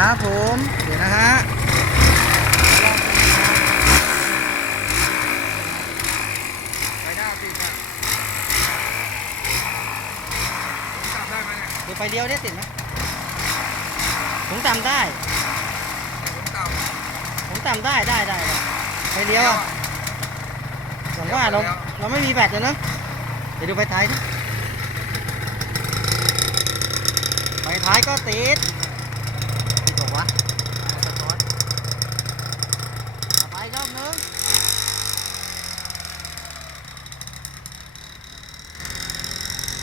ครับผมเดี๋ยวนะฮะไปหน้าติดอะจับได้ไหมเนี่ยดูไฟเลี้ยวได้ติดไหมผมจำได้ผมต่ำผมจำได้ได้ได้ได้ไฟเลี้ยวอะหวังว่าเราเราไม่มีแบตเลยเนอะเดี๋ยวดูไฟท้ายดิไฟท้ายก็ติดติดบอก วะสะท้อนไปรอบนึง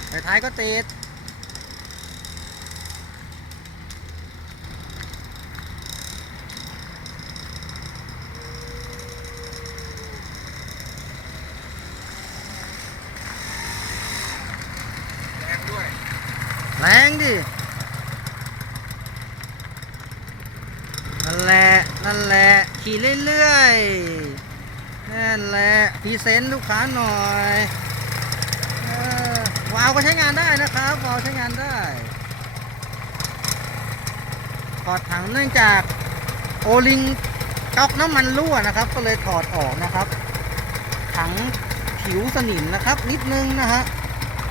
ไท้ายก็ติดแรงด้วย แรงดิ นั่นแหละ นั่นแหละ ขี่เรื่อยๆ นั่นแหละพรีเซนต์ลูกค้าหน่อยวาวก็ใช้งานได้นะครับวาวใช้งานได้ถอดถังเนื่องจากโอลิงก๊อกน้ำมันรั่วนะครับ ก็เลยถอดออกนะครับ ถังผิวสนิมนะครับ นิดนึงนะฮะ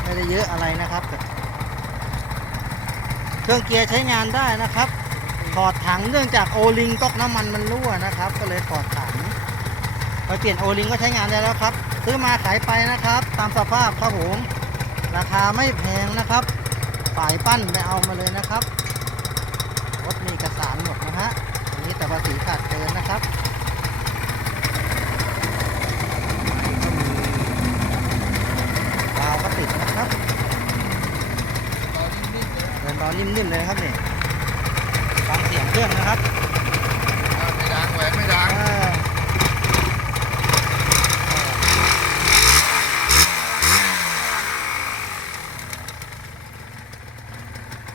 ไม่ได้เยอะอะไรนะครับ เครื่องเกียร์ใช้งานได้นะครับ ถอดถังเนื่องจากโอลิงก๊อกน้ำมันมันรั่วนะครับ ก็เลยถอดถังไปเปลี่ยนโอลิงก็ใช้งานได้แล้วครับซื้อมาขายไปนะครับ ตามสภาพครับผมราคาไม่แพงนะครับฝ่ายปั้นไปเอามาเลยนะครับรถมีเอกสารหมดนะฮะอันนี้แต่ภาษีขาดเกินนะครับวาวก็ติดนะครับตอนนิ่มๆเลยเดินรอนิ่มๆเลยครับเนี่ย เครื่องนะครับอ่าไม่ดังแหวนไม่ดังอ่า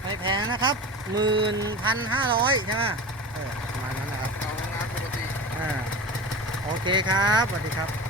ไม่แพงนะครับหมื่นพันห้าร้อยใช่ไหมเออประมาณนั้นนะครับเอางานปกติอ่าโอเคครับสวัสดีครับ